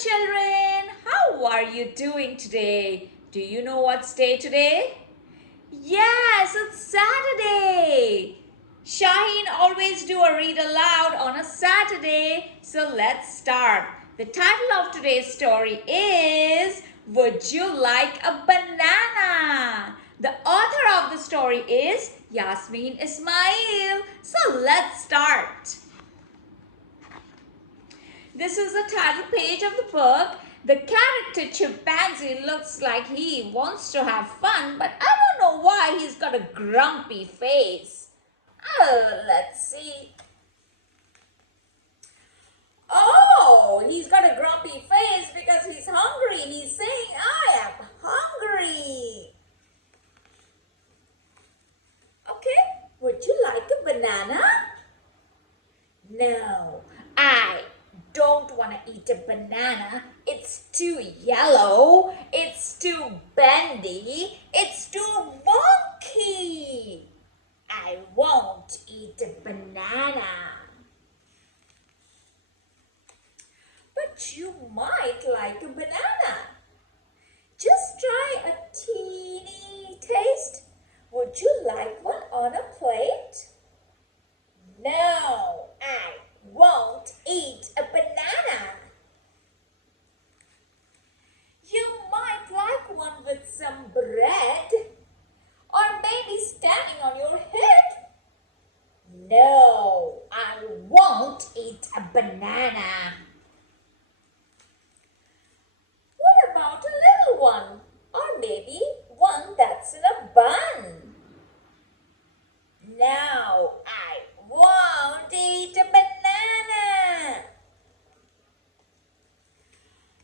children, how are you doing today? Do you know what's day today? Yes, it's Saturday. Shaheen always do a read aloud on a Saturday, so let's start. The title of today's story is Would You Like a Banana? The author of the story is Yasmin Ismail. So let's start. This is the title page of the book. The character chimpanzee looks like he wants to have fun, but I don't know why he's got a grumpy face. Oh, let's see. Oh, he's got a grumpy face because he's hungry. He's saying, I am hungry. Okay, would you like a banana? No, I don't want to eat a banana. It's too yellow. It's too bendy. It's too wonky. I won't eat a banana. But you might like a banana. Just try a teeny taste. Would you like one on a plate? No, I won't eat a banana. You might like one with some bread or maybe standing on your head. No, I won't eat a banana. What about a little one or maybe one that's in a bun? No, I won't eat a banana.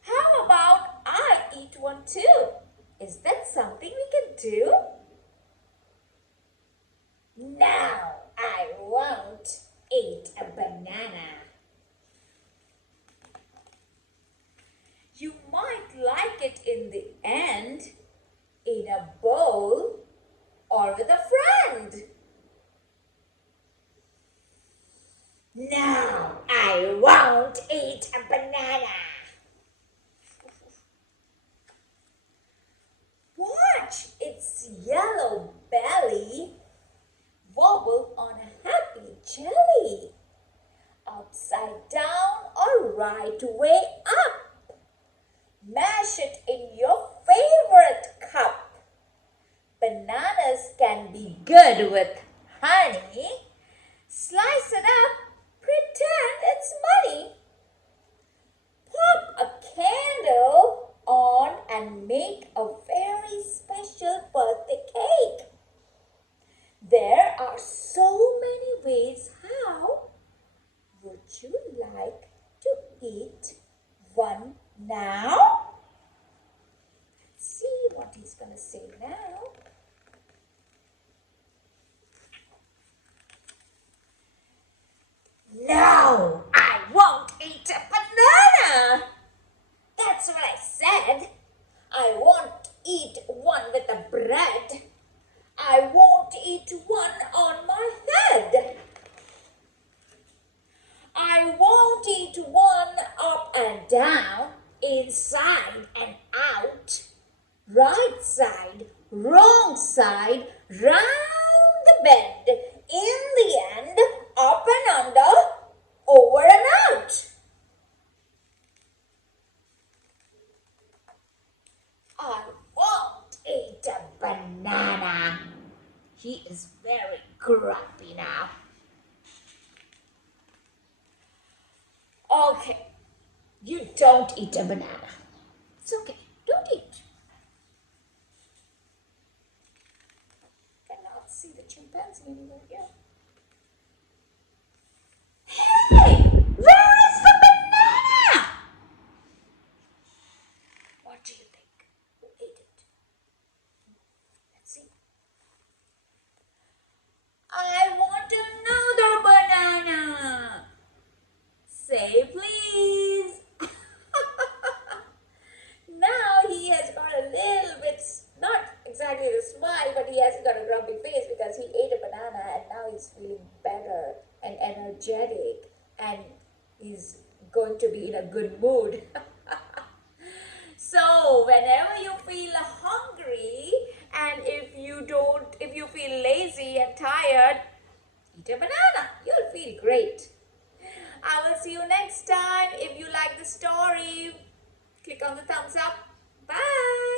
How about I eat one too? Is that something we can do? No, I won't eat a banana. You might like it in the end, in a bowl, or with a friend. No, I won't eat a banana. Watch its yellow belly wobble on a happy jelly. Upside down or right way up. Mash it in your favorite cup. Bananas can be good with honey. Slice it up. Pretend it's money. Pop a candle on and make a very special birthday cake. There are so many ways how. Would you like to eat one now? Let's see what he's going to say now. No, I won't eat a banana. That's what I said. I won't eat one with the bread. I won't eat one on my head. I won't eat one up and down, inside and out, right side, wrong side, round the bend, in the end, up and under, over and out. I won't eat a banana. He is very grumpy now. Okay, you don't eat a banana. It's okay, don't eat. Cannot see the chimpanzee anymore here. Hey, where is the banana? What do you think? Who ate it? Let's see. I want another banana. Say please. Now he has got a little bit, not exactly a smile, but he has got a grumpy face because he ate a banana and now he's feeling better and energetic and he's going to be in a good mood. So whenever you feel hungry and if you feel lazy and tired, eat a banana. You'll feel great. I will see you next time. If you like the story, click on the thumbs up. Bye.